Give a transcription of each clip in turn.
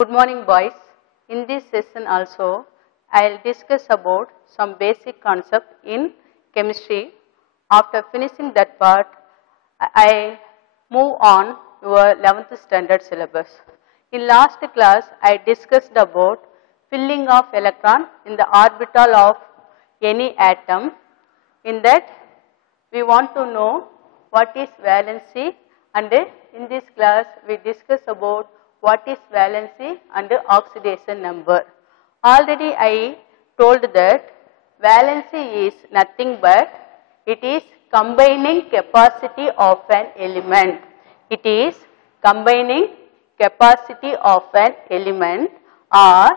Good morning, boys. In this session also, I'll discuss about some basic concept in chemistry. After finishing that part, I move on your 11th standard syllabus. In last class, I discussed about filling of electron in the orbital of any atom. In that, we want to know what is valency, and in this class, we discuss about what is valency and oxidation number. Already I told that valency is nothing but it is combining capacity of an element. It is combining capacity of an element, or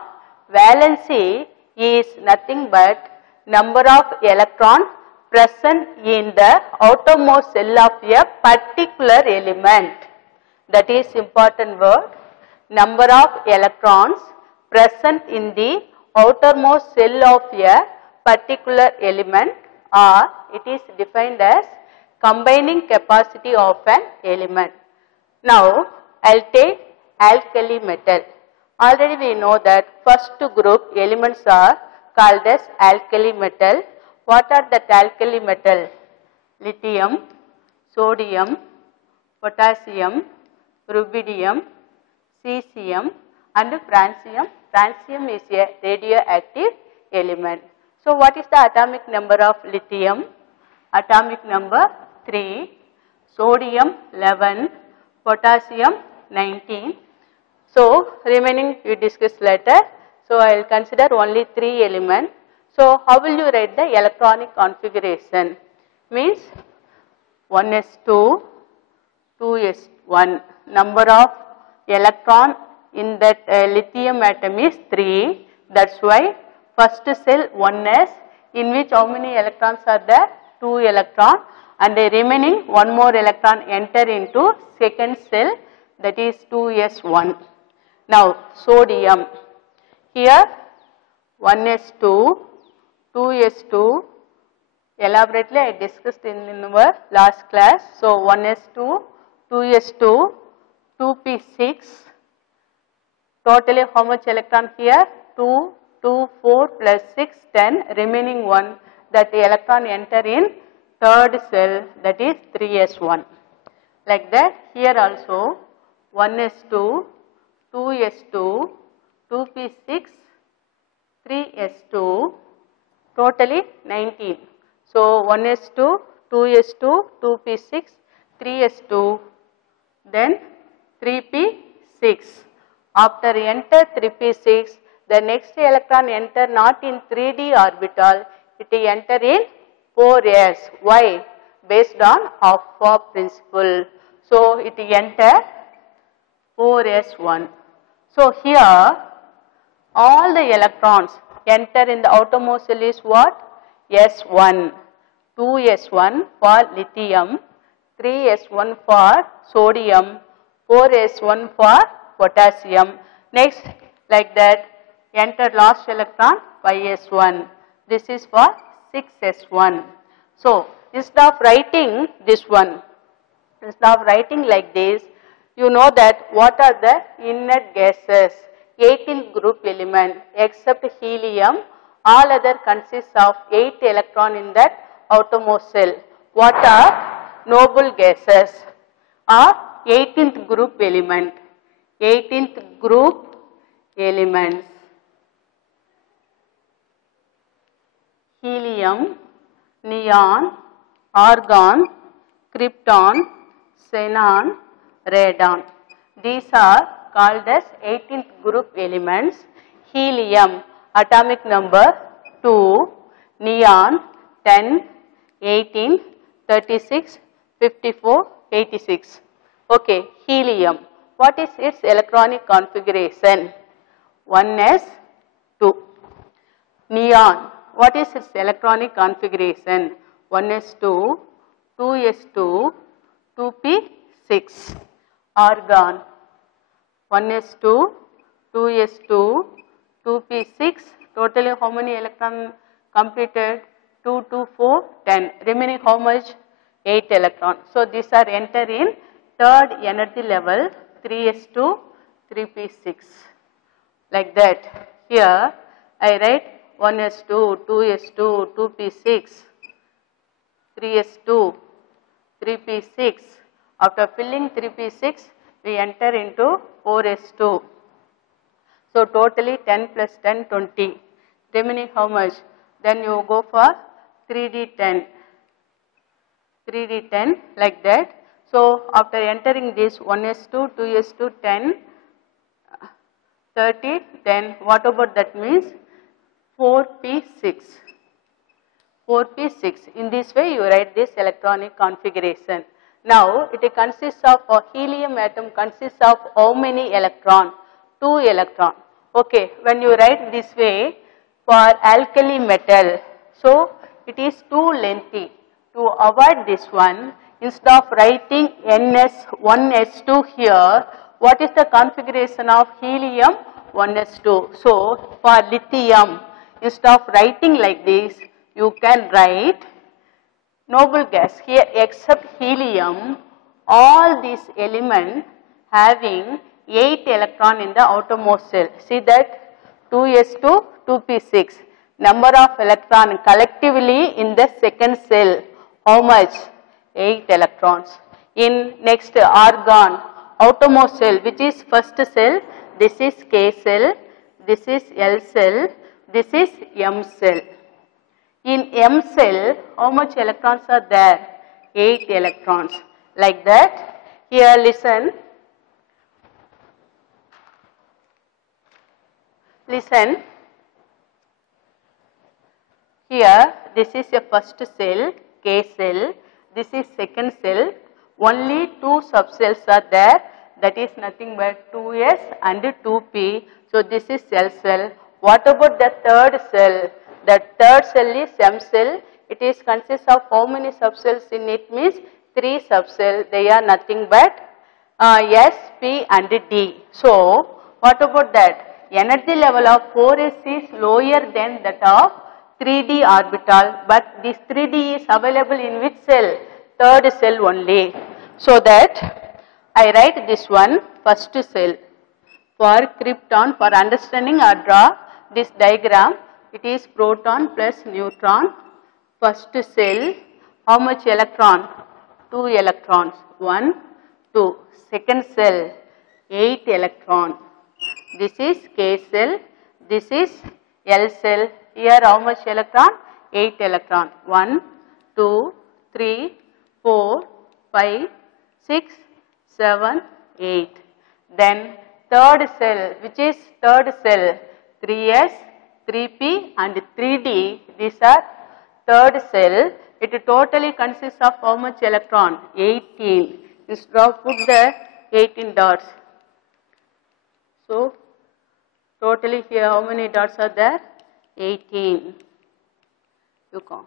valency is nothing but number of electrons present in the outermost shell of a particular element. That is important word. Number of electrons present in the outermost shell of a particular element, or it is defined as combining capacity of an element. Now, I will take alkali metal. Already we know that first group elements are called as alkali metal. What are that alkali metal? Lithium, sodium, potassium, rubidium, cesium and francium. Francium is a radioactive element. So, what is the atomic number of lithium? Atomic number 3, sodium 11, potassium 19. So, remaining we discuss later. So, I will consider only 3 elements. So, how will you write the electronic configuration? Means 1s2, 2s1. Number of electron in that lithium atom is 3. That's why first cell 1s, in which how many electrons are there? 2 electron, and the remaining one more electron enter into second cell, that is 2s1. Now sodium, here 1s2, 2s2, elaborately I discussed in our last class. So 1s2, 2s2, 2p6, totally how much electron here? 2, 2, 4 plus 6, 10, remaining 1, that the electron enter in third cell, that is 3s1. Like that, here also 1s2, 2s2, 2p6, 3s2, totally 19. So 1s2, 2s2, 2p6, 3s2, then 3p6. After enter 3p6, the next electron enter not in 3d orbital, it enter in 4s. Why? Based on Hoffa principle. So it enter 4s1. So here all the electrons enter in the outermost shell is what? S1. 2s1 for lithium, 3s1 for sodium, 4s1 for potassium. Next, like that, enter last electron 5s1. This is for 6s1. So, instead of writing this one, instead of writing like this, you know that what are the inert gases? 18th group element except helium, all other consists of 8 electron in that outermost shell. What are noble gases? Or 18th group element. 18th group elements. Helium, neon, argon, krypton, xenon, radon. These are called as 18th group elements. Helium, atomic number 2, neon 10, 18, 36, 54, 86. Okay, helium. What is its electronic configuration? 1s2. Neon. What is its electronic configuration? 1s2, 2s2, 2p6. Argon. 1s2, 2s2, 2p6. Totally how many electron completed? 2, 2, 4, 10. Remaining how much? 8 electron. So these are enter in third energy level, 3s2, 3p6. like that. Here I write 1s2, 2s2, 2p6, 3s2, 3p6. After filling 3p6, we enter into 4s2. So totally 10 plus 10, 20. Remaining how much? Then you go for 3d10. 3d10 like that. So after entering this 1s2, 2s2, 10, 30, then what about that means? 4p6. 4p6. In this way you write this electronic configuration. Now it consists of a helium atom consists of how many electron? 2 electron. Okay, when you write this way for alkali metal, so it is too lengthy. To avoid this one, instead of writing NS1S2 here, what is the configuration of helium 1s2? So for lithium, instead of writing like this, you can write noble gas. Here except helium, all these elements having 8 electron in the outermost shell. See that 2s2, 2p6. Number of electron collectively in the second cell. How much? 8 electrons. In next argon, outermost shell, which is first cell, this is K cell, this is L cell, this is M cell. In M cell, how much electrons are there? 8 electrons. Like that. Here listen. Listen. Here this is a first cell, K cell. This is second cell. Only 2 subcells are there. That is nothing but 2s and 2p. So this is L cell. What about the third cell? The third cell is M cell. It is consists of how many subcells in it means 3 subcells. They are nothing but S, P and D. So what about that? Energy level of 4s is lower than that of 3d orbital, but this 3d is available in which cell? Third cell only. So that I write this one first cell. For krypton, for understanding or draw this diagram, it is proton plus neutron. First cell, how much electron? 2 electrons. 1, 2. Second cell, 8 electron. This is K cell. This is L cell. Here how much electron? 8 electron. 1, 2, 3, 4, 5, 6, 7, 8. Then third cell, which is third cell? 3s, 3p and 3d. These are third cell. It totally consists of how much electron? 18. Instead of put the 18 dots. So totally here how many dots are there? 18. You count.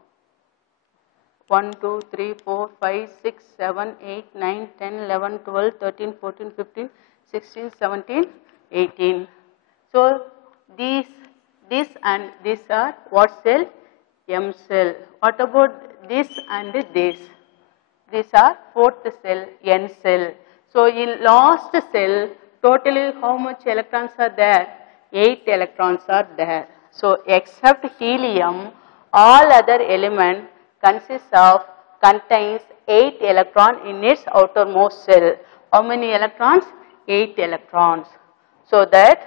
1, 2, 3, 4, 5, 6, 7, 8, 9, 10, 11, 12, 13, 14, 15, 16, 17, 18. So this and this are what cell? M cell. What about this and this? These are fourth cell, N cell. So in last cell, totally how much electrons are there? 8 electrons are there. So except helium, all other element contains 8 electron in its outermost shell. How many electrons? 8 electrons. So that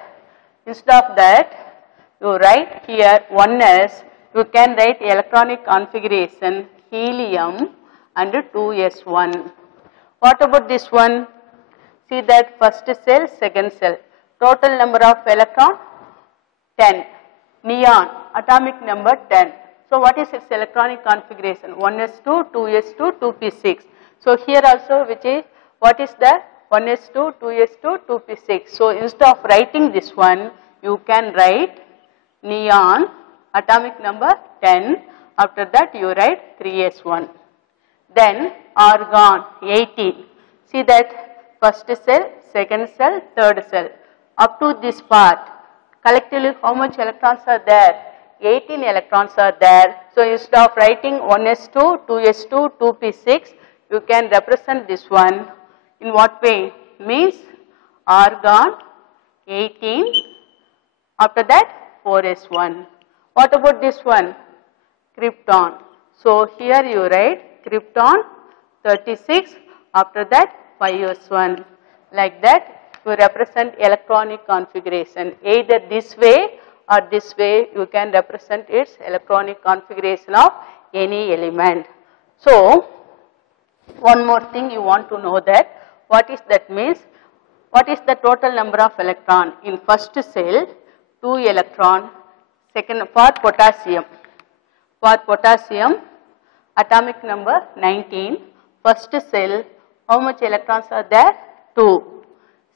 instead of that, you write here 1s, you can write electronic configuration helium and 2s1. What about this one? See that first cell, second cell. Total number of electron? 10. Neon, atomic number 10. So what is its electronic configuration? 1s2, 2s2, 2p6. So here also what is the 1s2, 2s2, 2p6. So instead of writing this one, you can write neon, atomic number 10. After that you write 3s1. Then argon 18. See that first cell, second cell, third cell. Up to this part, collectively how much electrons are there? 18 electrons are there. So instead of writing 1s2, 2s2, 2p6, you can represent this one. In what way? Means argon 18 After that 4s1. What about this one? Krypton. So here you write krypton 36. After that 5s1. Like that you represent electronic configuration. Either this way or this way you can represent its electronic configuration of any element. So one more thing you want to know that what is that means, what is the total number of electron in first cell 2 electron, second for potassium atomic number 19, first cell how much electrons are there? 2,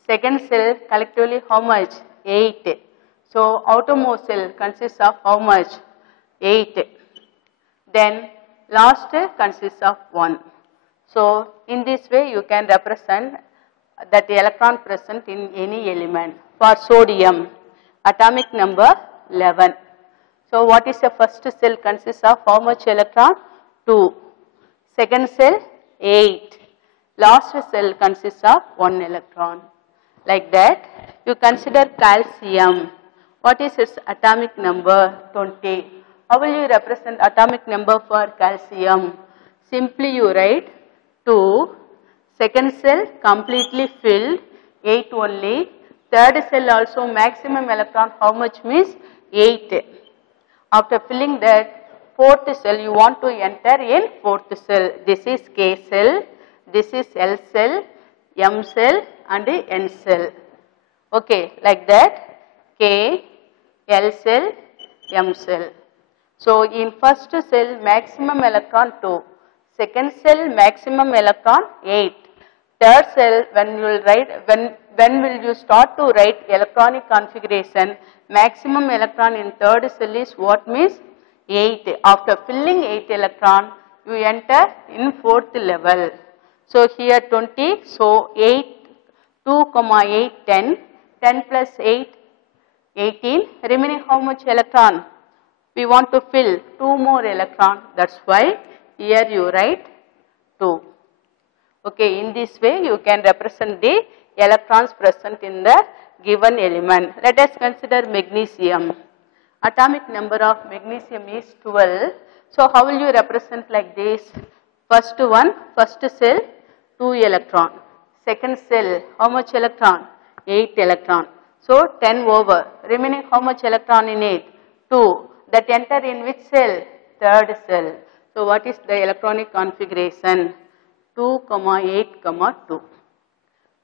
second cell collectively how much? 8. So outermost cell consists of how much? 8. Then last consists of 1. So in this way you can represent that the electron present in any element. For sodium, atomic number 11. So what is the first cell consists of how much electron? 2. Second cell 8. Last cell consists of 1 electron. Like that you consider calcium. What is its atomic number? 20. How will you represent atomic number for calcium? Simply you write 2, second cell completely filled, 8 only, third cell also maximum electron how much means? 8. After filling that, fourth cell you want to enter in fourth cell. This is K cell, this is L cell, M cell and N cell. Okay, like that K, L cell, M cell. So in first cell maximum electron 2. Second cell maximum electron 8. Third cell when you will write, when will you start to write electronic configuration, maximum electron in third cell is what means? 8. After filling 8 electron you enter in fourth level. So here 20, so 8, 2, 8, 10, 10 plus 8, 18, remaining how much electron? We want to fill 2 more electron, that's why here you write 2. Okay, in this way you can represent the electrons present in the given element. Let us consider magnesium. Atomic number of magnesium is 12. So how will you represent like this? First one, first cell 2 electron. Second cell how much electron? 8 electron. So 10 over. Remaining how much electron in it? 2. That enter in which cell? Third cell. So what is the electronic configuration? 2, 8, 2.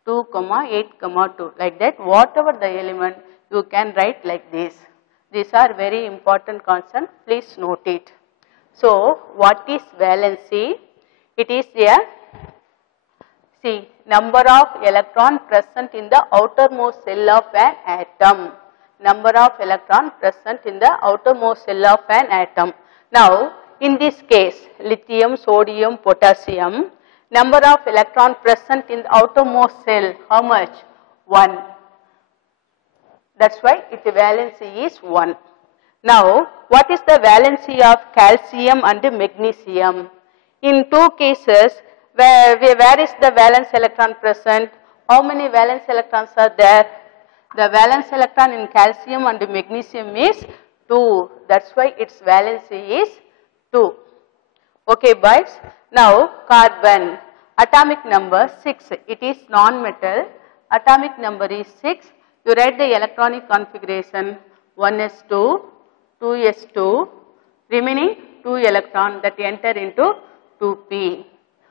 2, 8, 2. Like that, whatever the element you can write like this. These are very important concepts. Please note it. So what is valency? It is a number of electron present in the outermost cell of an atom. Number of electron present in the outermost cell of an atom. Now in this case lithium, sodium, potassium, number of electron present in the outermost cell how much? 1. That's why its valency is 1. Now what is the valency of calcium and magnesium? In 2 cases where is the valence electron present? How many valence electrons are there? The valence electron in calcium and magnesium is 2. That's why its valency is 2. Okay boys. Now carbon. Atomic number 6. It is non-metal. Atomic number is 6. You write the electronic configuration 1s2, 2s2, remaining 2 electron that enter into 2p.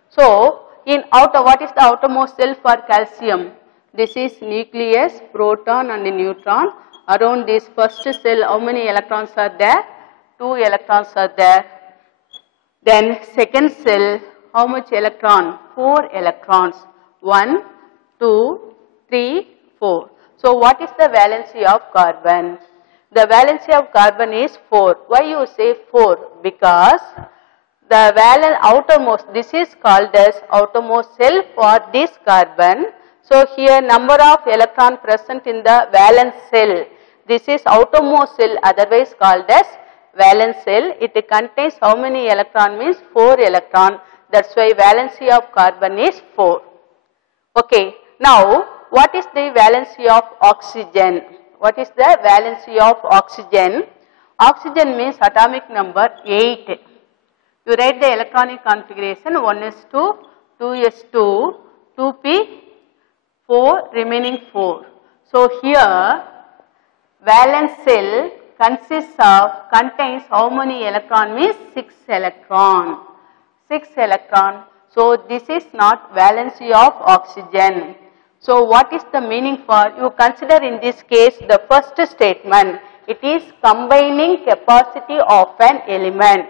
So in what is the outermost cell for calcium? This is nucleus, proton and neutron. Around this first cell how many electrons are there? 2 electrons are there. Then second cell how much electron? 4 electrons. 1, 2, 3, 4. So what is the valency of carbon? The valency of carbon is 4. Why you say 4? Because the outermost, this is called as outermost cell for this carbon. So here number of electron present in the valence cell. This is outermost cell, otherwise called as valence cell. It contains how many electron means 4 electron. That's why valency of carbon is 4. Okay. Now what is the valency of oxygen? What is the valency of oxygen? Oxygen means atomic number 8. You write the electronic configuration 1s2, 2s2, 2p4, remaining 4. So here valence cell contains how many electron? Means 6 electron. 6 electron. So this is not valency of oxygen. So what is the meaning for? You consider in this case the first statement. It is combining capacity of an element.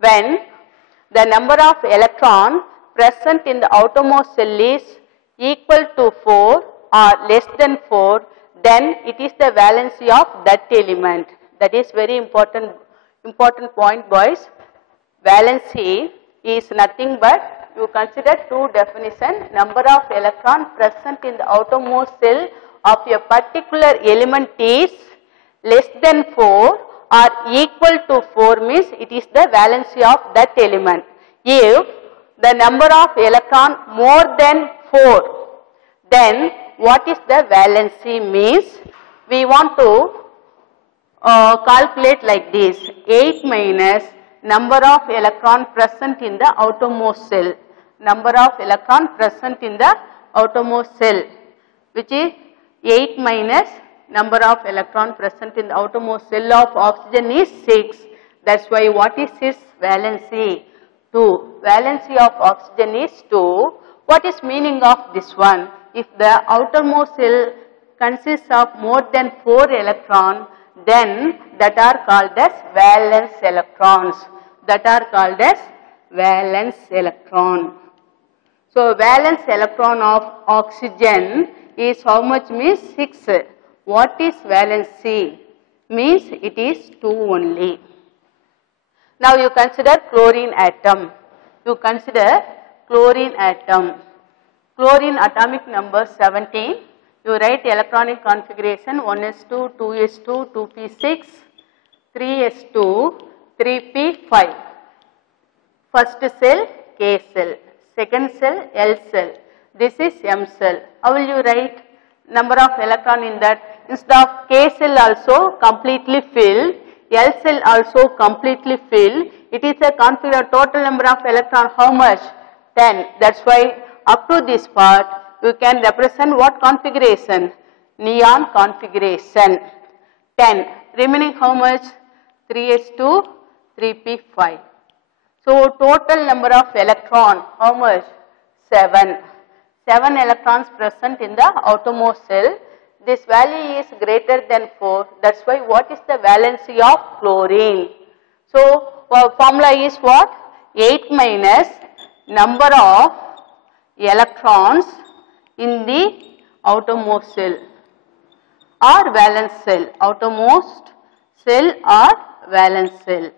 When the number of electron present in the outermost cell is equal to 4 or less than 4, then it is the valency of that element. That is very important point, boys. Valency is nothing but, you consider two definitions, number of electron present in the outermost cell of a particular element is less than 4 or equal to 4 means it is the valency of that element. If the number of electron more than 4, then what is the valency? Means we want to calculate like this: 8 minus number of electron present in the outermost cell. Number of electron present in the outermost cell, which is 8 minus number of electron present in the outermost cell of oxygen is 6. That's why what is its valency? 2. Valency of oxygen is 2. What is meaning of this one? If the outermost cell consists of more than 4 electrons, then that are called as valence electrons. That are called as valence electron. So valence electron of oxygen is how much? Means 6. What is valency? Means it is 2 only. Now you consider chlorine atom. You consider chlorine atom. Chlorine atomic number 17. You write electronic configuration 1s2, 2s2, 2p6, 3s2, 3p5. First cell K cell, second cell L cell. This is M cell. How will you write number of electron in that? Instead of K cell also completely filled, L cell also completely filled. It is a configured total number of electron how much? 10. That's why up to this part you can represent what configuration? Neon configuration. 10. Remaining how much? 3s2, 3p5. So total number of electron how much? 7. 7 electrons present in the outermost cell. This value is greater than 4. That's why what is the valency of chlorine? So formula is what? 8 minus number of electrons in the outermost cell or valence cell. Outermost cell or valence cell.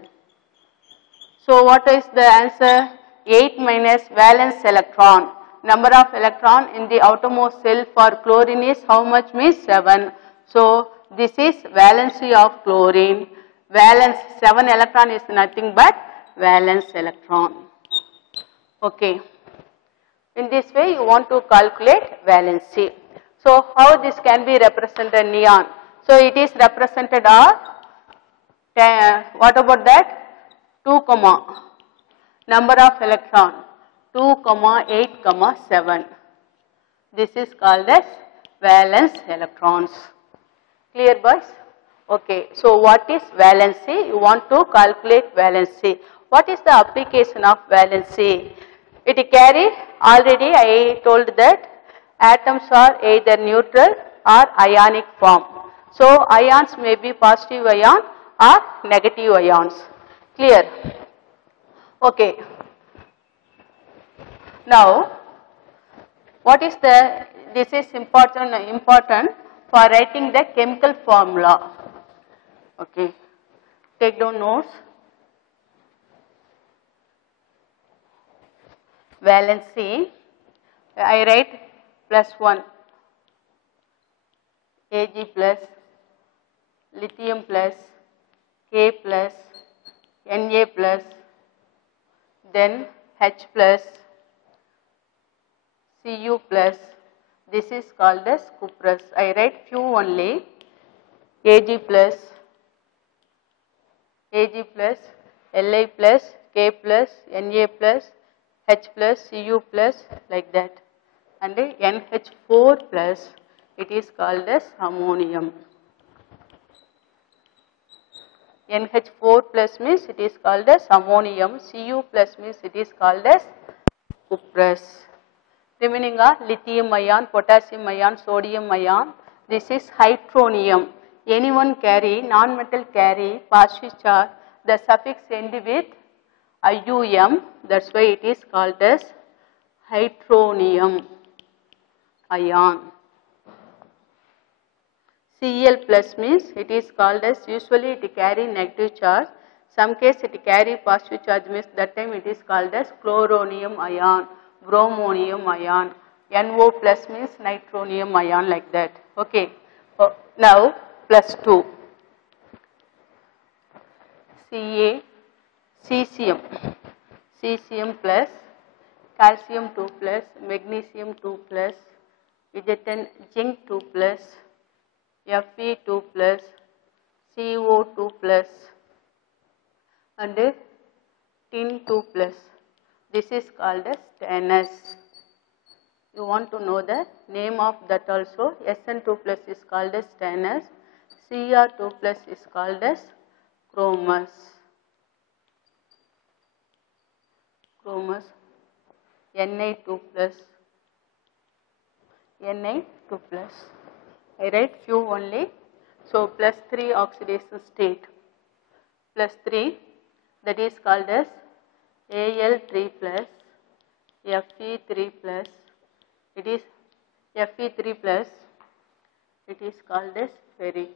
So what is the answer? 8 minus valence electron. Number of electron in the outermost cell for chlorine is how much? Means 7. So this is valency of chlorine. Valence 7 electron is nothing but valence electron. Okay. In this way you want to calculate valency. So how this can be represented? Neon. So it is represented as what about that? 2, number of electron 2, 8, 7. This is called as valence electrons. Clear, boys? Okay. So what is valency? You want to calculate valency. What is the application of valency? It carry, already I told that atoms are either neutral or ionic form. So ions may be positive ion or negative ions. Clear? Okay. Now, what is the, this is important for writing the chemical formula. Okay. Take down notes. Valency, I write +1, Ag plus, lithium plus, K plus, Na plus, then H plus, Cu plus. This is called as cuprous. I write few only. Ag plus Li plus K plus Na plus H plus Cu plus like that, and NH4 plus, it is called as ammonium. NH4 plus means it is called as ammonium, Cu plus means it is called as cuprous. Remaining are lithium ion, potassium ion, sodium ion. This is hydronium. Anyone carry, non-metal carry positive charge, the suffix end with ium, that's why it is called as hydronium ion. Cl plus means it is called as, usually it carry negative charge, some case it carry positive charge means that time it is called as chloronium ion, bromonium ion. NO plus means nitronium ion, like that. Okay. Now plus 2. Cesium plus, calcium 2 plus, magnesium 2 plus, zinc 2 plus, Fe 2 plus, CO 2 plus, and tin 2 plus. This is called as stannous. You want to know the name of that also. Sn2 plus is called as stannous. Cr2 plus is called as chromous. Na2 plus. Na2 plus. I write few only. So plus 3 oxidation state. Plus 3, that is called as Al3 plus, Fe3 plus. It is Fe3 plus, it is called as ferric,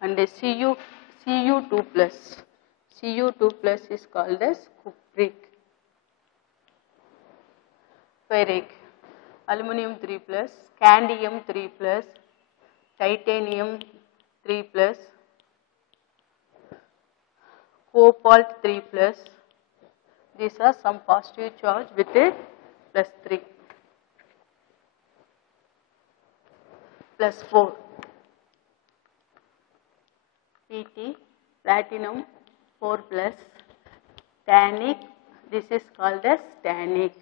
and Cu2 plus, Cu2 plus is called as cupric. Ferric, aluminum 3 plus, scandium 3 plus, titanium 3 plus, cobalt 3 plus. These are some positive charge with a plus 3. Plus 4. Pt, platinum 4 plus, tannic, this is called as tannic.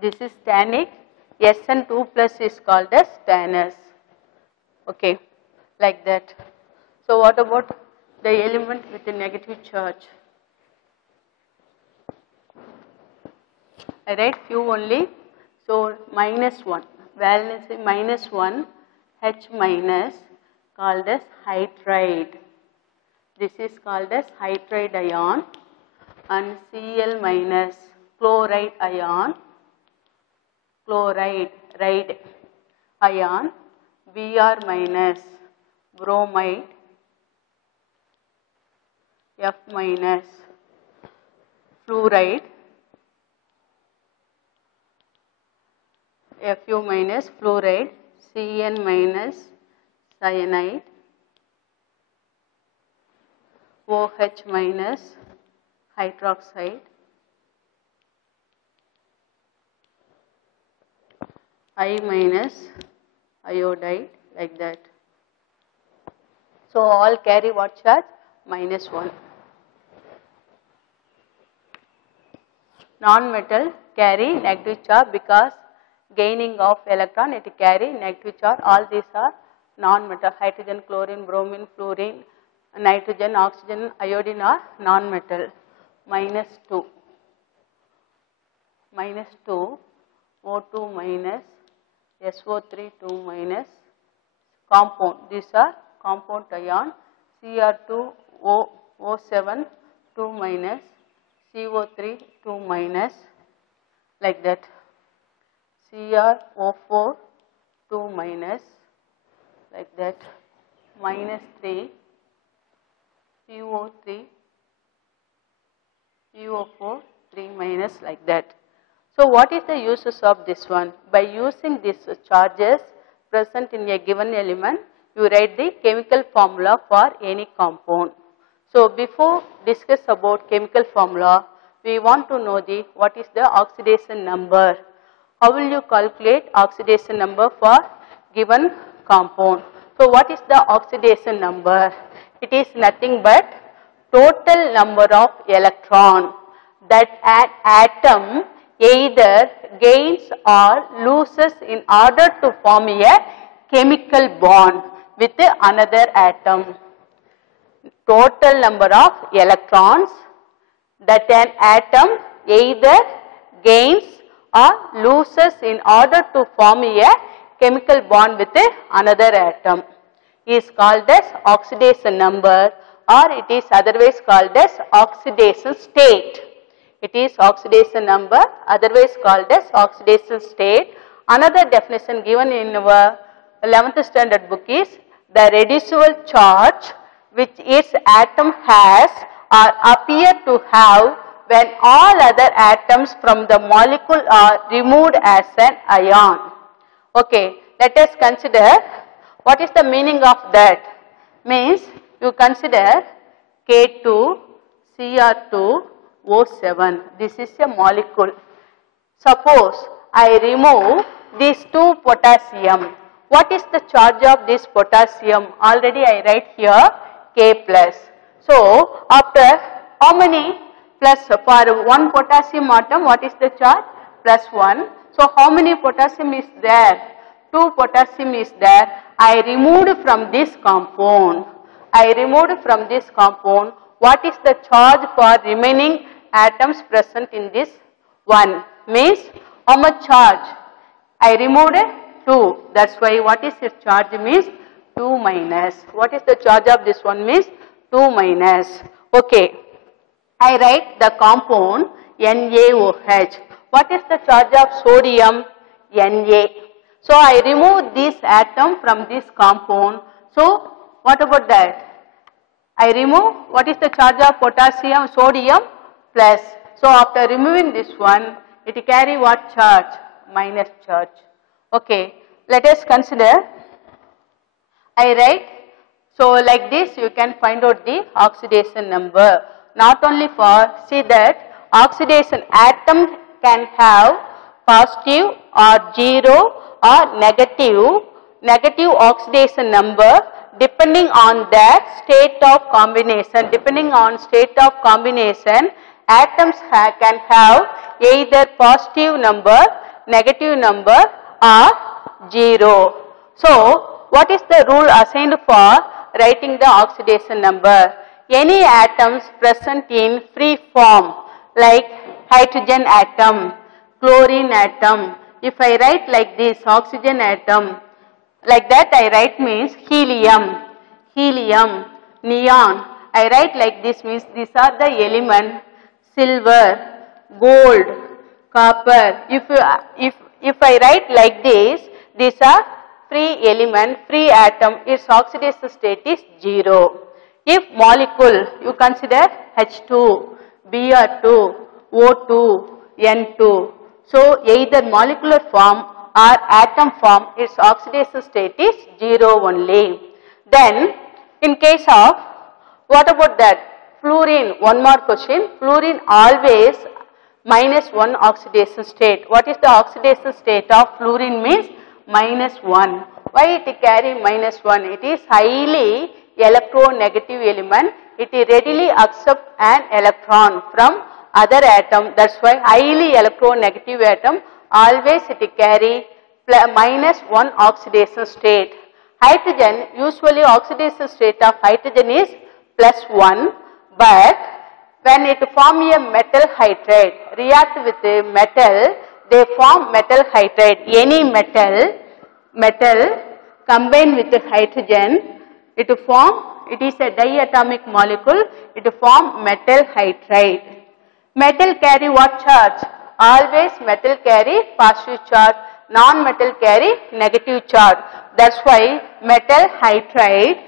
This is tannic, Sn2 plus is called as stannous. Okay, like that. So what about the element with a negative charge? I write few only. So minus 1, valency minus 1, H minus, called as hydride. This is called as hydride ion, and Cl minus, chloride ion, chloride ion, Br minus, bromide, F minus, fluoride, Fu minus, fluoride, Cn minus, cyanide, OH minus, hydroxide, I minus, iodide, like that. So all carry what charge? Minus 1. Non-metal carry negative charge because gaining of electron, it carry negative charge. All these are non-metal. Hydrogen, chlorine, bromine, fluorine, nitrogen, oxygen, iodine are non-metal. Minus 2. Minus 2, O2 minus, SO3 2 minus, compound. These are compound ion. Cr2 O7 2 minus, CO3 2 minus, like that. CrO4 2 minus, like that. Minus 3, PO3, PO4 3 minus, like that. So what is the uses of this one? By using these charges present in a given element, you write the chemical formula for any compound. So before discuss about chemical formula, we want to know what is the oxidation number. How will you calculate oxidation number for given compound. So what is the oxidation number? It is nothing but total number of electron that an atom either gains or loses in order to form a chemical bond with another atom. Total number of electrons that an atom either gains or loses in order to form a chemical bond with another atom is called as oxidation number, or it is otherwise called as oxidation state. It is oxidation number, otherwise called as oxidation state. Another definition given in our 11th standard book is the reducible charge which its atom has or appear to have when all other atoms from the molecule are removed as an ion. Okay, let us consider what is the meaning of that. Means you consider K2Cr2O7. This is a molecule. Suppose I remove these two potassium. What is the charge of this potassium? Already I write here K plus. So after how many plus for one potassium atom, what is the charge? Plus 1. So how many potassium is there? 2 potassium is there. I removed from this compound. What is the charge for remaining atoms present in this one? Means how much charge? I removed 2. That's why what is its charge means 2 minus. What is the charge of this one means 2 minus. Okay. I write the compound NaOH. What is the charge of sodium? Na. So I remove this atom from this compound. So what about that? I remove, what is the charge of potassium? Sodium plus. So after removing this one, it carry what charge? Minus charge. Okay. Let us consider. I write. So like this you can find out the oxidation number. Not only for, see that oxidation atom can have positive or 0 or negative oxidation number depending on their state of combination. Depending on state of combination, atoms can have either positive number, negative number or 0. So what is the rule assigned for writing the oxidation number? Any atoms present in free form like hydrogen atom, chlorine atom. If I write like this, oxygen atom, like that I write means helium, neon. I write like this means these are the element, silver, gold, copper. If I write like this, these are free element, free atom, its oxidation state is 0. If molecule, you consider H2, Br2, O2, N2. So either molecular form or atom form, its oxidation state is 0 only. Then in case of, what about that? Fluorine, one more question. Fluorine always -1 oxidation state. What is the oxidation state of fluorine means? -1. Why it carry -1? It is highly electronegative element. It readily accepts an electron from other atom. That's why highly electronegative atom always it carry -1 oxidation state. Hydrogen, usually oxidation state of hydrogen is +1, but when it form a metal hydride, react with a metal, they form metal hydride. Any metal combined with hydrogen, it is a diatomic molecule, it form metal hydride. Metal carry what charge? Always metal carry positive charge, non-metal carry negative charge. That's why metal hydride,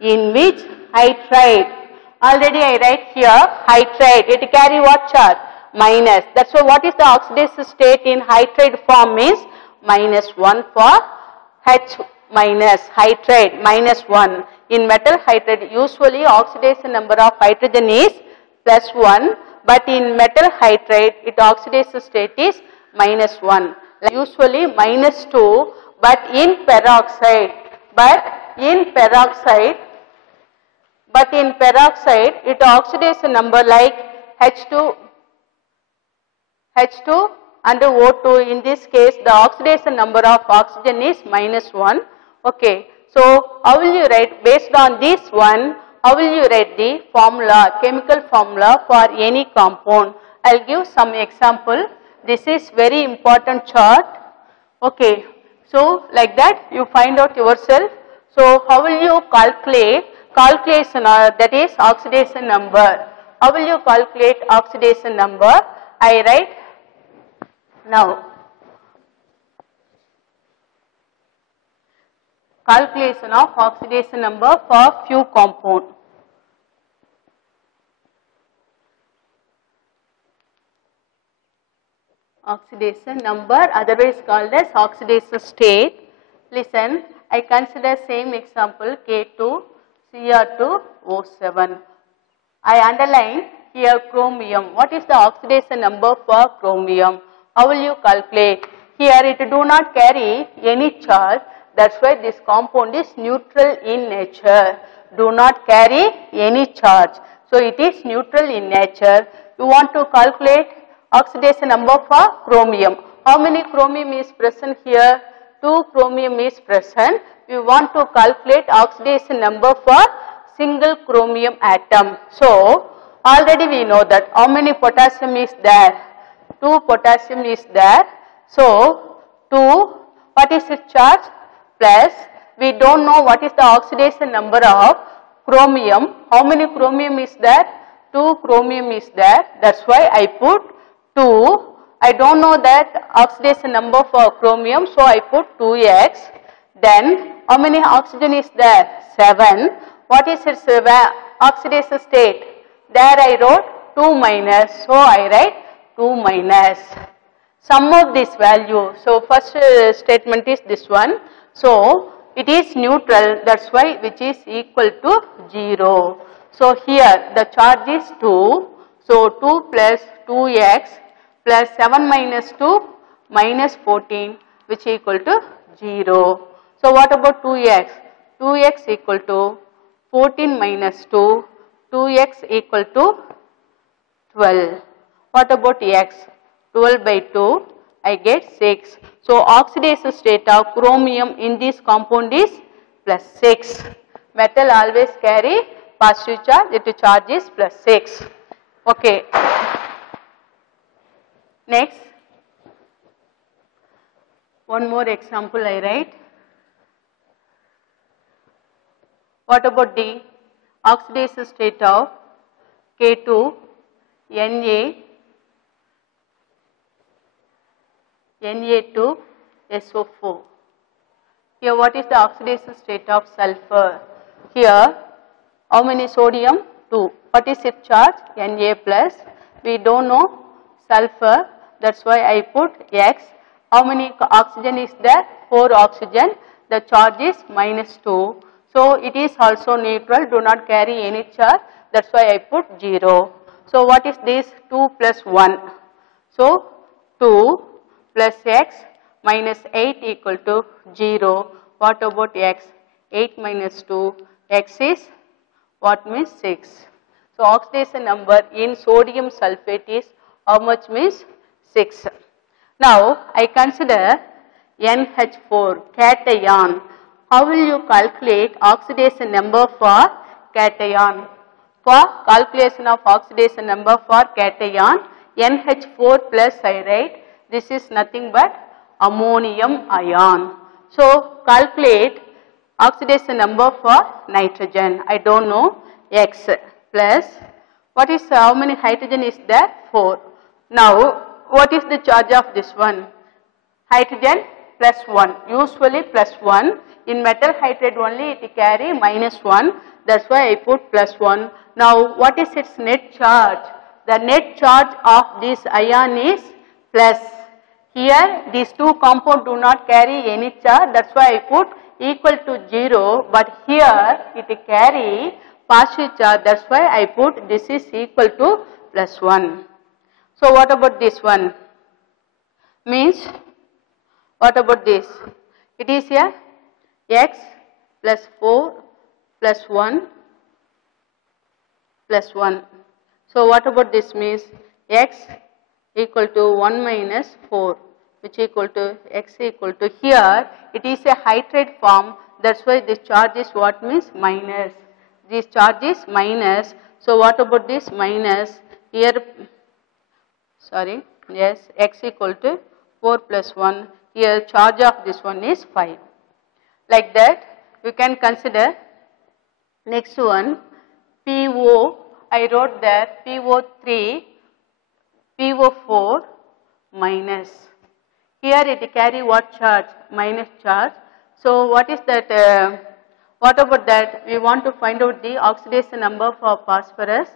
in which hydride, already I write here hydride, it carry what charge? Minus. That's why what is the oxidation state in hydride form means -1 for H minus hydride -1. In metal hydride usually oxidation number of hydrogen is +1, but in metal hydride its oxidation state is -1. Usually -2, but in peroxide But in peroxide, it oxidation number like H2 and O2. In this case, the oxidation number of oxygen is -1. Okay. So how will you write, based on this one, how will you write the formula, chemical formula for any compound? I will give some example. This is very important chart. Okay. So like that you find out yourself. So how will you calculate calculation, that is oxidation number? How will you calculate oxidation number? I write now. Calculation of oxidation number for few compound. Oxidation number, otherwise called as oxidation state. Listen, I consider same example K2 Cr2O7. I underline here chromium. What is the oxidation number for chromium? How will you calculate? Here it do not carry any charge. That's why this compound is neutral in nature. Do not carry any charge. So it is neutral in nature. You want to calculate oxidation number for chromium. How many chromium is present here? 2 chromium is present. We want to calculate oxidation number for single chromium atom. So already we know that how many potassium is there? 2 potassium is there. So 2, what is its charge? Plus, we don't know what is the oxidation number of chromium. How many chromium is there? 2 chromium is there. That's why I put 2. I don't know that oxidation number for chromium, so I put 2x. Then how many oxygen is there? 7. What is its oxidation state? There I wrote 2 minus, so I write 2 minus. Sum of this value. So first statement is this one. So it is neutral, that's why which is equal to 0. So here the charge is 2. So 2 plus 2x plus 7 minus 2 minus 14, which is equal to 0. So what about 2x? 2x equal to 14 minus 2, 2x equal to 12. What about x? 12 by 2, I get 6. So oxidation state of chromium in this compound is plus 6. Metal always carry positive charge, its charge is plus 6. Okay. Next, one more example I write. What about the oxidation state of K2 Na2SO4? Here what is the oxidation state of sulfur? Here how many sodium? 2. What is its charge? Na plus. We don't know sulfur, that's why I put X. How many oxygen is there? 4 oxygen. The charge is -2. So it is also neutral, do not carry any charge, that's why I put 0. So what is this? 2 plus 1. So 2 plus x minus 8 equal to 0. What about x? 8 minus 2, x is what means 6. So oxidation number in sodium sulfate is how much means 6. Now I consider NH4 cation. How will you calculate oxidation number for cation? For calculation of oxidation number for cation, NH4 plus I write, this is nothing but ammonium ion. So calculate oxidation number for nitrogen. I don't know, X plus, what is, how many hydrogen is there? 4. Now what is the charge of this one? Hydrogen plus 1, usually plus 1. In metal hydride only it carry -1, that's why I put plus 1. Now what is its net charge? The net charge of this ion is plus. Here these two compounds do not carry any charge, that's why I put equal to 0, but here it carry positive charge, that's why I put this is equal to plus 1. So what about this one? Means, what about this? It is a X plus 4 plus 1 plus 1. So what about this means x equal to 1 minus 4, which equal to x equal to, here it is a hydrate form, that's why this charge is what means minus. This charge is minus. So what about this minus? Here, sorry, yes, x equal to 4 plus 1. Here charge of this one is 5. Like that, we can consider next one, PO. I wrote there PO3, PO4 minus. Here it carry what charge? Minus charge. So what is that? What about that? We want to find out the oxidation number for phosphorus.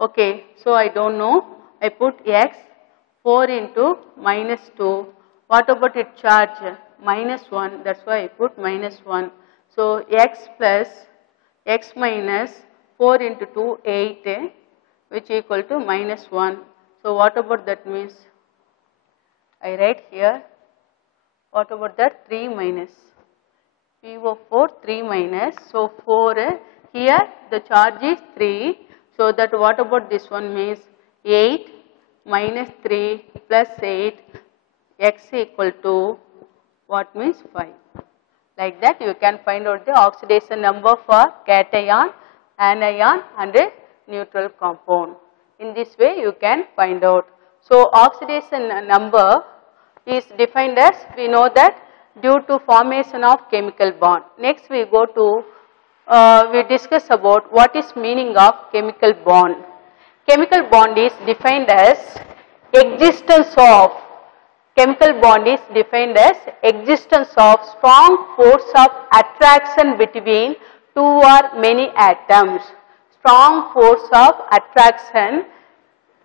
Okay, so I don't know. I put x 4 into minus 2. What about its charge? Minus 1. That's why I put minus 1. So x plus x minus 4 into 2, 8, which equal to minus 1. So what about that means? I write here. What about that? 3 minus. PO4 3 minus. So 4, here the charge is 3. So that what about this one means 8 minus 3 plus 8, x equal to what means 5. Like that you can find out the oxidation number for cation, anion and a neutral compound. In this way you can find out. So oxidation number is defined as, we know that due to formation of chemical bond. Next we go to, we discuss about what is meaning of chemical bond. Chemical bond is defined as existence of, chemical bond is defined as existence of strong force of attraction between two or many atoms. Strong force of attraction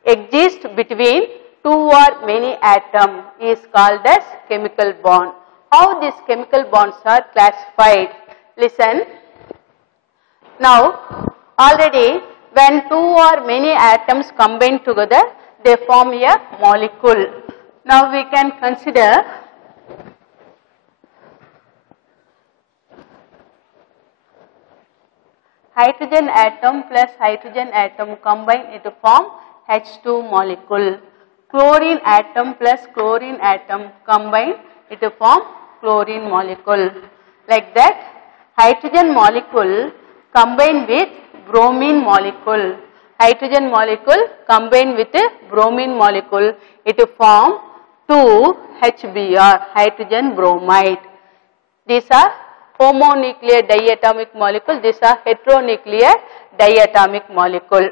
exists between two or many atoms is called as chemical bond. How these chemical bonds are classified? Listen. Now, already when two or many atoms combine together, they form a molecule. Now we can consider hydrogen atom plus hydrogen atom combine it to form H2 molecule. Chlorine atom plus chlorine atom combine it to form chlorine molecule. Like that, hydrogen molecule combine with bromine molecule. Hydrogen molecule combine with a bromine molecule, it form 2HBr, hydrogen bromide. These are homonuclear diatomic molecule, these are heteronuclear diatomic molecule.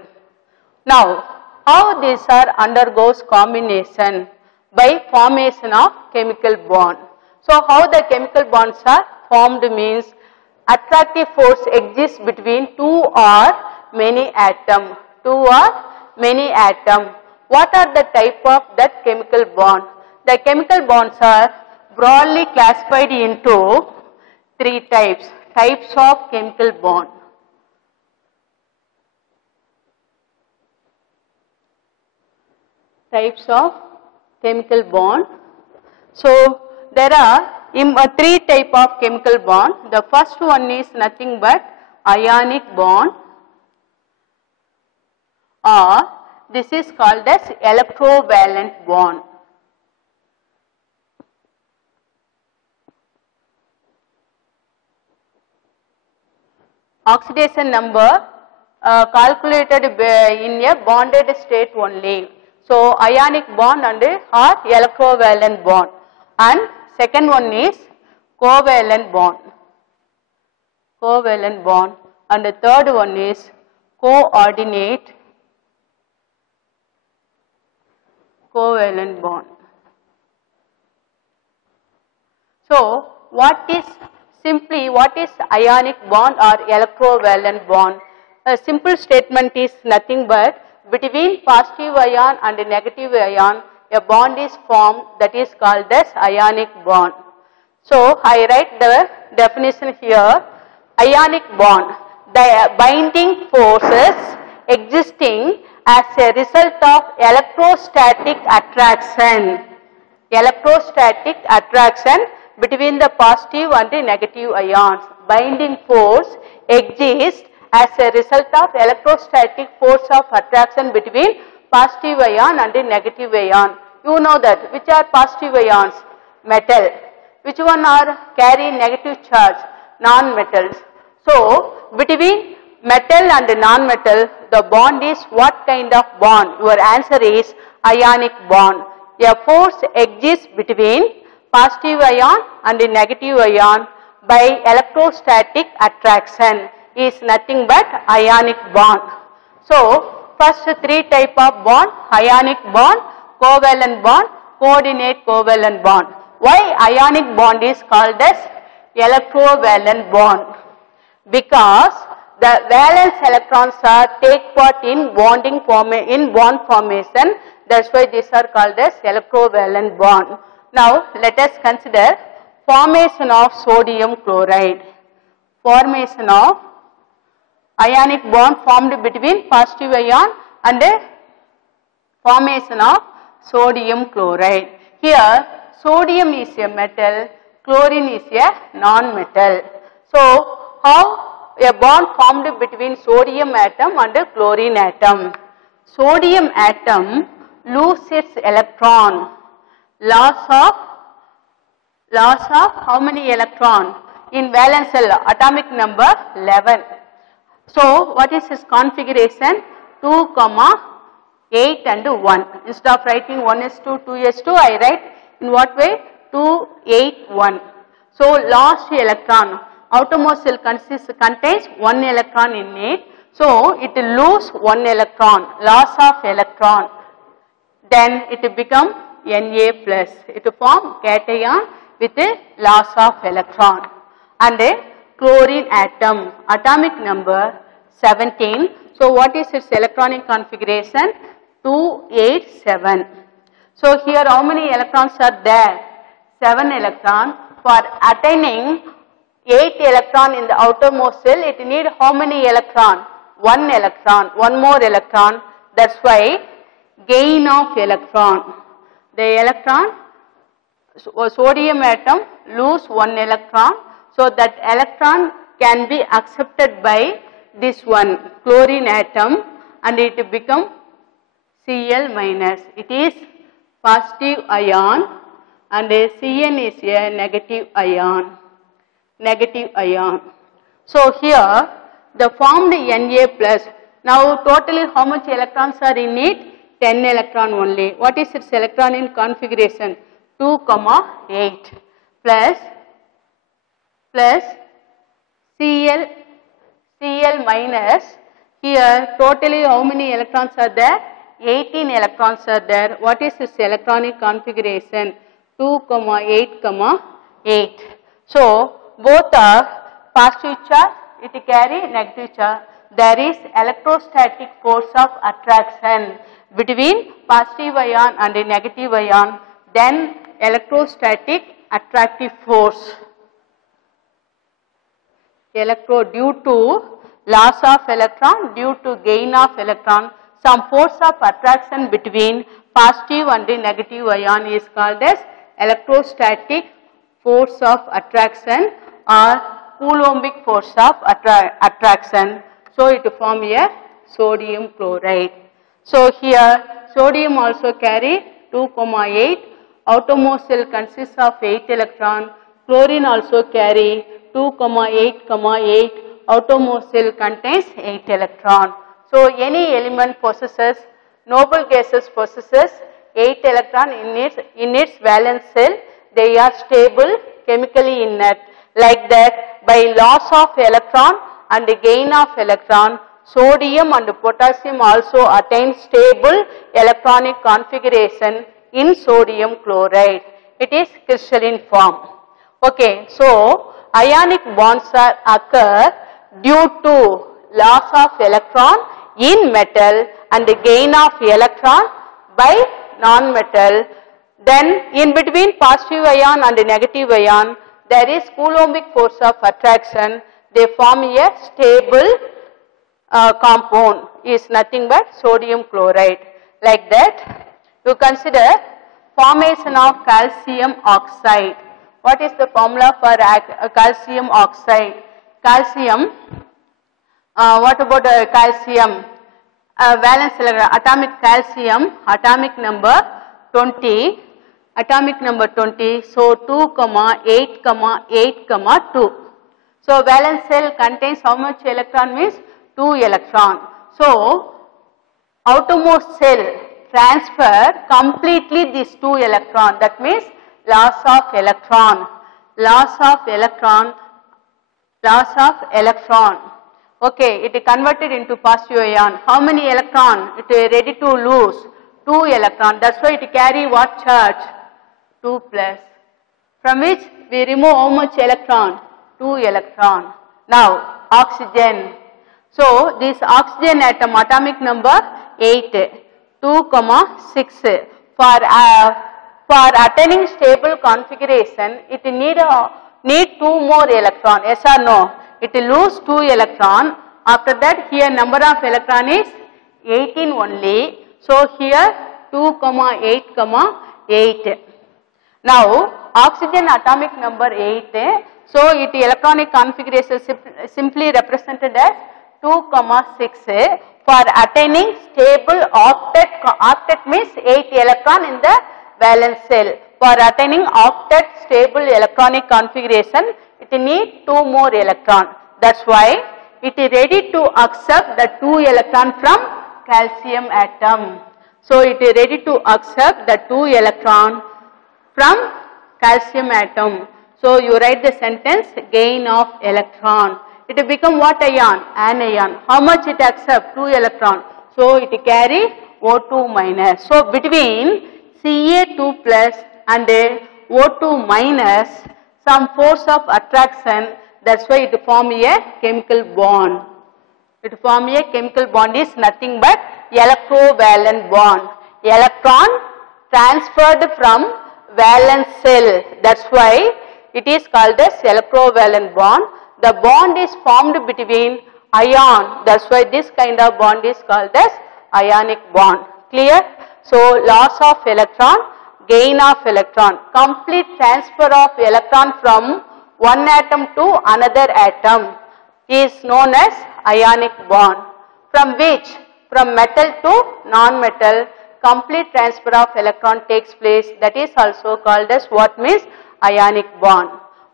Now, how these are undergoes combination? By formation of chemical bond. So, how the chemical bonds are formed means attractive force exists between two or many atoms. Two or many atoms. What are the type of that chemical bond? The chemical bonds are broadly classified into three types. Types of chemical bond. Types of chemical bond. So, there are three types of chemical bond. The first one is nothing but ionic bond, or this is called as electrovalent bond. Oxidation number calculated in a bonded state only. So, ionic bond and or electrovalent bond, and second one is covalent bond. Covalent bond, and the third one is coordinate covalent bond. So, what is ionic bond or electrovalent bond? A simple statement is nothing but between positive ion and negative ion a bond is formed, that is called as ionic bond. So, I write the definition here. Ionic bond, the binding forces existing as a result of electrostatic attraction. Electrostatic attraction between the positive and the negative ions. binding force exists as a result of electrostatic force of attraction between positive ion and the negative ion. You know that. Which are positive ions? Metal. Which one are carry negative charge? Non-metals. So, between metal and non-metal, the bond is what kind of bond? Your answer is ionic bond. A force exists between positive ion and the negative ion by electrostatic attraction is nothing but ionic bond. So, first three type of bond: ionic bond, covalent bond, coordinate covalent bond. Why ionic bond is called as electrovalent bond? Because the valence electrons are take part in bond formation. That's why these are called as electrovalent bond. Now let us consider formation of sodium chloride. Formation of ionic bond formed between positive ion and formation of sodium chloride. Here sodium is a metal, chlorine is a non-metal. So how a bond formed between sodium atom and a chlorine atom? Sodium atom loses its electron. Loss of how many electron? In valence shell, atomic number 11. So what is its configuration? 2, 8 and 1. Instead of writing 1s2, 2s2, I write in what way? 2, 8, 1. So lost electron. Outermost shell contains 1 electron in it. So it lose 1 electron. Loss of electron. Then it become Na plus. It form cation with a loss of electron. And a chlorine atom. Atomic number 17. So what is its electronic configuration? 2, 8, 7. So here how many electrons are there? 7 electron. For attaining 8 electron in the outermost shell, it need how many electron? 1 electron. 1 more electron. That's why gain of electron. The electron, sodium atom lose 1 electron. So that electron can be accepted by this one chlorine atom and it become Cl minus. It is positive ion and Cn is a negative ion. Negative ion. So here the formed Na plus. Now totally how much electrons are in it? 10 electron only. What is its electronic configuration? 2, 8 plus Cl minus. Here totally how many electrons are there? 18 electrons are there. What is its electronic configuration? 2, 8, 8. So both are positive charge, it carry negative charge. There is electrostatic force of attraction between positive ion and a negative ion, then electrostatic attractive force. Due to loss of electron, due to gain of electron, some force of attraction between positive and the negative ion is called as electrostatic force of attraction or Coulombic force of attraction. So it form a sodium chloride. So here sodium also carry 2, 8. Outermost shell consists of 8 electron. Chlorine also carry 2, 8, 8. Outermost shell contains 8 electron. So any element possesses, noble gases possesses 8 electron in its valence shell. They are stable, chemically inert. Like that, by loss of electron and the gain of electron, sodium and potassium also attain stable electronic configuration in sodium chloride. It is crystalline form. Okay, so ionic bonds are occur due to loss of electron in metal and the gain of electron by non-metal. Then in between positive ion and the negative ion, there is Coulombic force of attraction. They form a stable compound is nothing but sodium chloride. Like that, you consider formation of calcium oxide. What is the formula for calcium oxide? calcium. What about calcium? Valence electron, atomic calcium, atomic number 20, atomic number 20. So 2, 8, 8, 2. So valence shell contains how much electron means 2 electron. So outermost shell transfer completely these 2 electron. That means loss of electron. Loss of electron. Loss of electron. Okay, it is converted into positive ion. How many electron? It is ready to lose 2 electron. That's why it carry what charge? 2 plus. From which we remove how much electron? 2 electron. Now oxygen. So this oxygen atom atomic number 8, 2, 6. For attaining stable configuration, it need 2 more electron. Yes or no? It will lose 2 electron. After that, here number of electron is 18 only. So here 2, 8, 8. Now oxygen atomic number 8. So its electronic configuration simply represented as 2, 6. For attaining stable octet, octet means 8 electron in the valence shell. For attaining octet stable electronic configuration, it needs 2 more electron. That's why it is ready to accept the 2 electron from calcium atom. So it is ready to accept the 2 electron from calcium atom. So you write the sentence gain of electron. It will become what ion? Anion. How much it accept? 2 electron. So it carry O2 minus. So between Ca2 plus and O2 minus, some force of attraction, that's why it form a chemical bond. It form a chemical bond is nothing but electrovalent bond. Electron transferred from valence shell, that's why it is called as electrovalent bond. The bond is formed between ion, that's why this kind of bond is called as ionic bond. Clear? So loss of electron, gain of electron, complete transfer of electron from one atom to another atom is known as ionic bond. From which? From metal to non-metal, complete transfer of electron takes place. That is also called as what means ionic bond.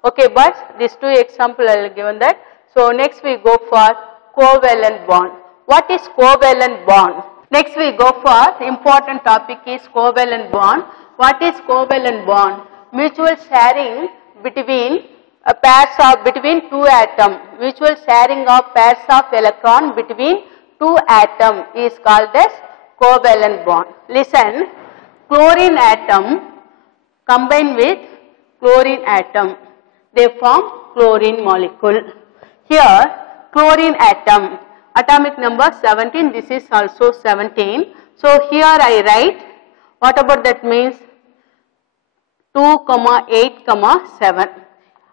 Okay, but these 2 examples I will given that. So next we go for covalent bond. What is covalent bond? Next we go for important topic is covalent bond. What is covalent bond? Mutual sharing between pairs of between 2 atoms. Mutual sharing of pairs of electron between 2 atoms is called as covalent bond. Listen, chlorine atom combine with chlorine atom, they form chlorine molecule. Here chlorine atom, atomic number 17, this is also 17. So here I write, what about that means 2, 8, 7.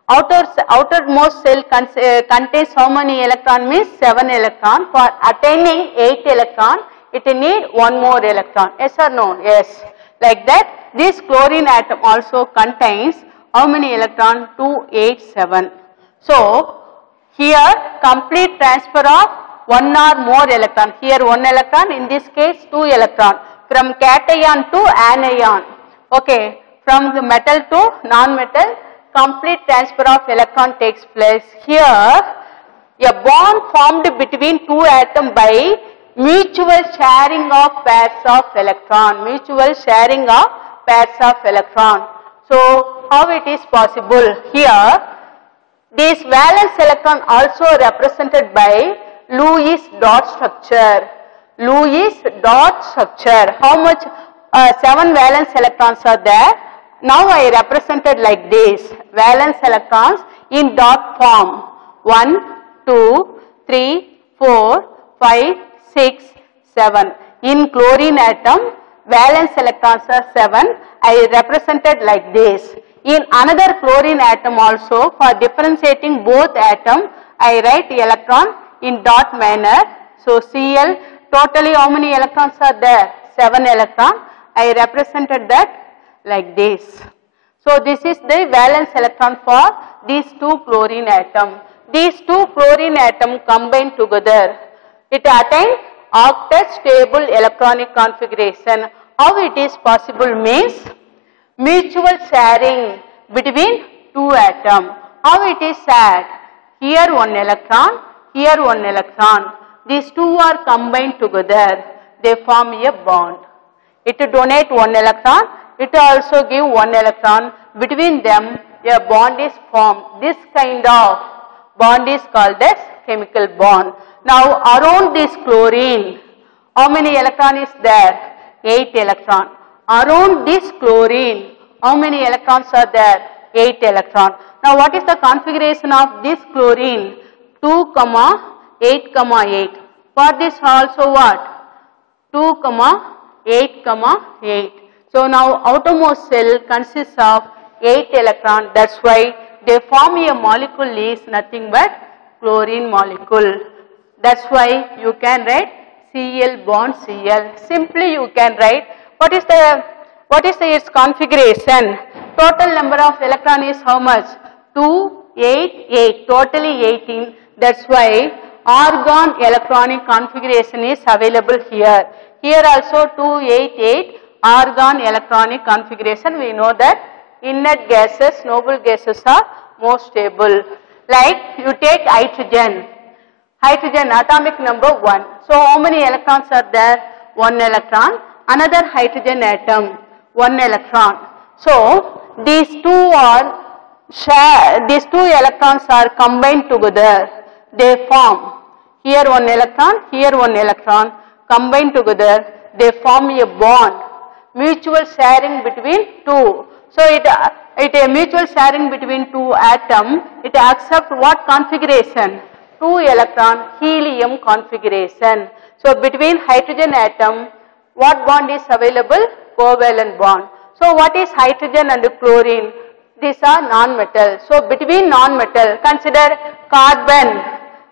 Outermost shell contains how many electron means 7 electron. For attaining 8 electron, it need 1 more electron. Yes or no? Yes. Like that, this chlorine atom also contains how many electron? 2, 8, 7. So here complete transfer of 1 or more electron. Here 1 electron, in this case 2 electron. From cation to anion. Okay. From the metal to non-metal, complete transfer of electron takes place. Here a bond formed between 2 atoms by mutual sharing of pairs of electron. Mutual sharing of pairs of electron. So how it is possible? Here this valence electron also represented by Lewis dot structure. Lewis dot structure. How much? 7 valence electrons are there. Now I represented like this, valence electrons in dot form, 1, 2, 3, 4, 5, 6, 7. In chlorine atom, valence electrons are 7, I represented like this. In another chlorine atom also, for differentiating both atoms, I write electron in dot manner. So Cl, totally how many electrons are there? 7 electrons. I represented that like this. So this is the valence electron for these 2 chlorine atoms. these two chlorine atoms combine together. It attains octet stable electronic configuration. How it is possible means mutual sharing between two atoms. How it is shared? Here one electron, here one electron. These two are combined together. They form a bond. It donate one electron, it also give one electron. Between them a bond is formed. This kind of bond is called as chemical bond. Now around this chlorine, how many electron is there? 8 electron. Around this chlorine, how many electrons are there? 8 electron. Now what is the configuration of this chlorine? 2, 8, 8. For this also what? 2, 8, 8. So now outermost cell consists of 8 electron. That's why they form a molecule is nothing but chlorine molecule. That's why you can write Cl bond Cl. Simply you can write what is its configuration. Total number of electron is how much? 2, 8, 8. Totally 18. That's why argon electronic configuration is available here. Here also 2, 8, 8 argon electronic configuration. We know that inert gases, noble gases are more stable. Like you take hydrogen. Hydrogen atomic number 1. So how many electrons are there? 1 electron. Another hydrogen atom, 1 electron. So these two electrons are combined together. They form here 1 electron, here 1 electron. Combined together, they form a bond. Mutual sharing between two. So it a mutual sharing between two atoms. It accepts what configuration? 2 electron helium configuration. So between hydrogen atom, what bond is available? Covalent bond. So what is hydrogen and chlorine? These are non-metal. So between non-metal, consider carbon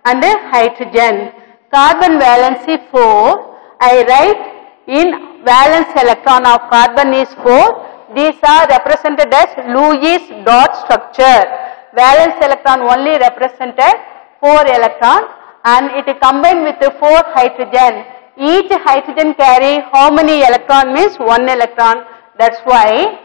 and hydrogen. Carbon valency 4. I write in valence electron of carbon is 4. These are represented as Lewis dot structure. Valence electron only represented 4 electron and it combined with 4 hydrogen. Each hydrogen carry how many electron means 1 electron. That's why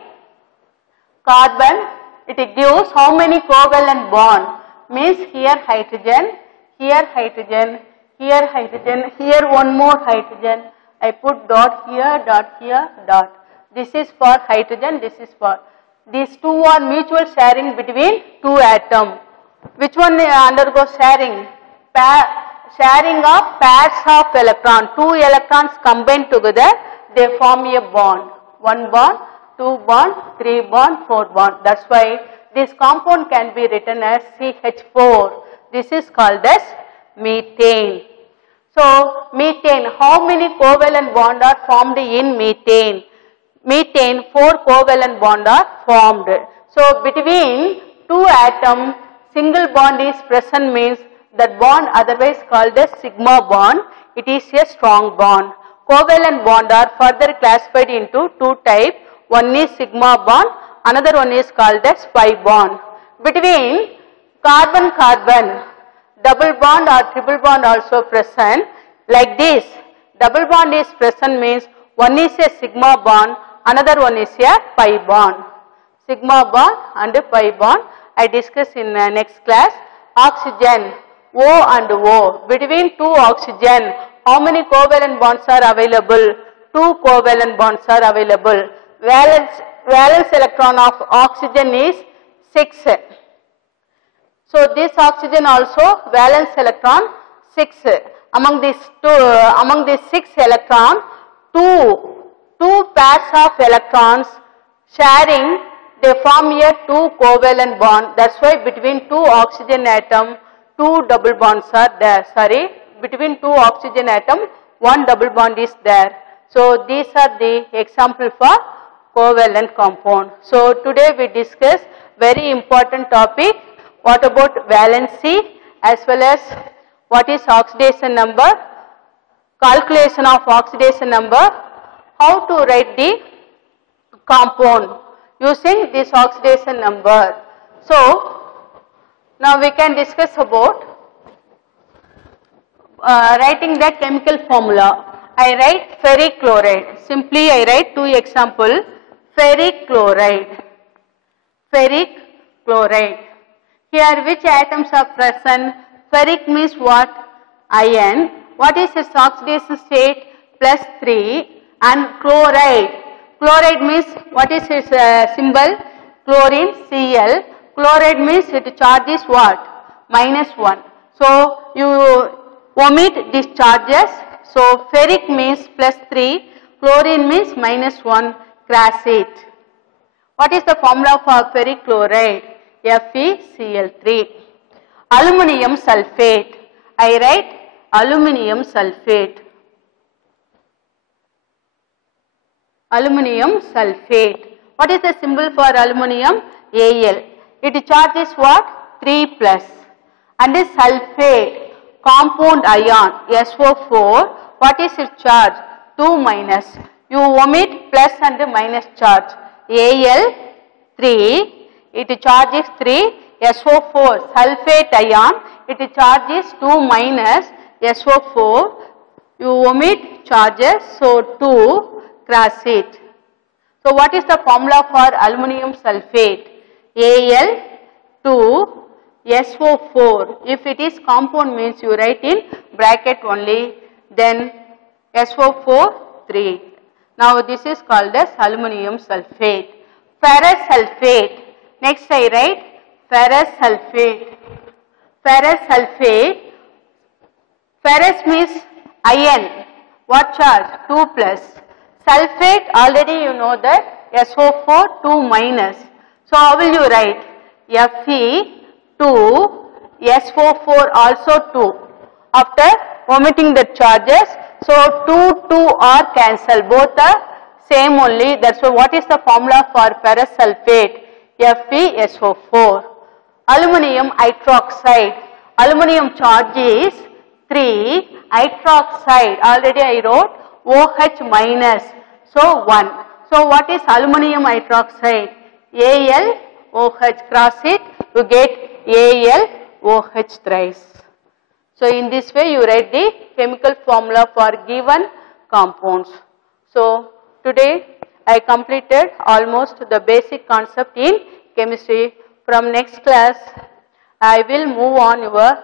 carbon it gives how many covalent bond means here hydrogen, here hydrogen, here hydrogen, here one more hydrogen. I put dot here, dot. This is for hydrogen, this is for. These two are mutual sharing between two atoms. Which one undergoes sharing? Sharing of pairs of electrons. 2 electrons combined together, they form a bond. 1 bond, 2 bond, 3 bond, 4 bond. That's why this compound can be written as CH4. This is called as methane. So methane, how many covalent bonds are formed in methane? Methane, 4 covalent bonds are formed. So between two atoms, single bond is present means that bond otherwise called as sigma bond. It is a strong bond. Covalent bond are further classified into 2 types. One is sigma bond, another one is called as pi bond. Between carbon-carbon, double bond or triple bond also present. Like this, double bond is present means one is a sigma bond, another one is a pi bond. Sigma bond and pi bond I discuss in next class. Oxygen, O and O. Between two oxygen, how many covalent bonds are available? 2 covalent bonds are available. Valence electron of oxygen is 6. So this oxygen also valence electron 6. Among these 6 electrons, two pairs of electrons sharing, they form a 2 covalent bond. That's why between 2 oxygen atom, 2 double bonds are there. Sorry, between 2 oxygen atom, 1 double bond is there. So these are the example for covalent compound. So today we discuss very important topic. What about valency as well as what is oxidation number, calculation of oxidation number, how to write the compound using this oxidation number. So Now we can discuss about writing the chemical formula. I write ferric chloride. Simply I write two example. Ferric chloride. Ferric chloride. Here which atoms are present? Ferric means what? Iron. What is its oxidation state? +3. And chloride. Chloride means what is its symbol? Chlorine, Cl. Chloride means it charge is what? -1. So you omit these charges. So ferric means +3. Chlorine means -1. Cross it. What is the formula for ferric chloride? FeCl3. Aluminium sulfate. I write aluminium sulfate. Aluminium sulfate. What is the symbol for aluminium? Al. It charge is what? 3+. And is sulfate, compound ion, SO4. What is its charge? 2-. You omit plus and minus charge. Al3, it charge is 3, SO4, sulfate ion, it charge is 2-, SO4, you omit charges, so 2, cross it. So what is the formula for aluminium sulfate? Al2, SO4. If it is compound means you write in bracket only, then SO4 3. Now this is called as aluminium sulfate. Ferrous sulfate. Next I write ferrous sulfate. Ferrous sulfate. Ferrous means iron. What charge? 2+. Sulfate, already you know that SO4 2-. So how will you write? Fe 2, SO4 also 2. After omitting the charges, so 2 are cancelled. Both are same only. That's why what is the formula for ferrous sulfate? FeSO4. Aluminium hydroxide. Aluminium charge is 3. Hydroxide. Already I wrote OH-. So 1. So what is aluminium hydroxide? AlOH. Cross it. You get AlOH thrice. So in this way you write the chemical formula for given compounds. So today I completed almost the basic concept in chemistry. From next class I will move on your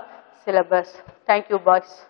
syllabus. Thank you boys.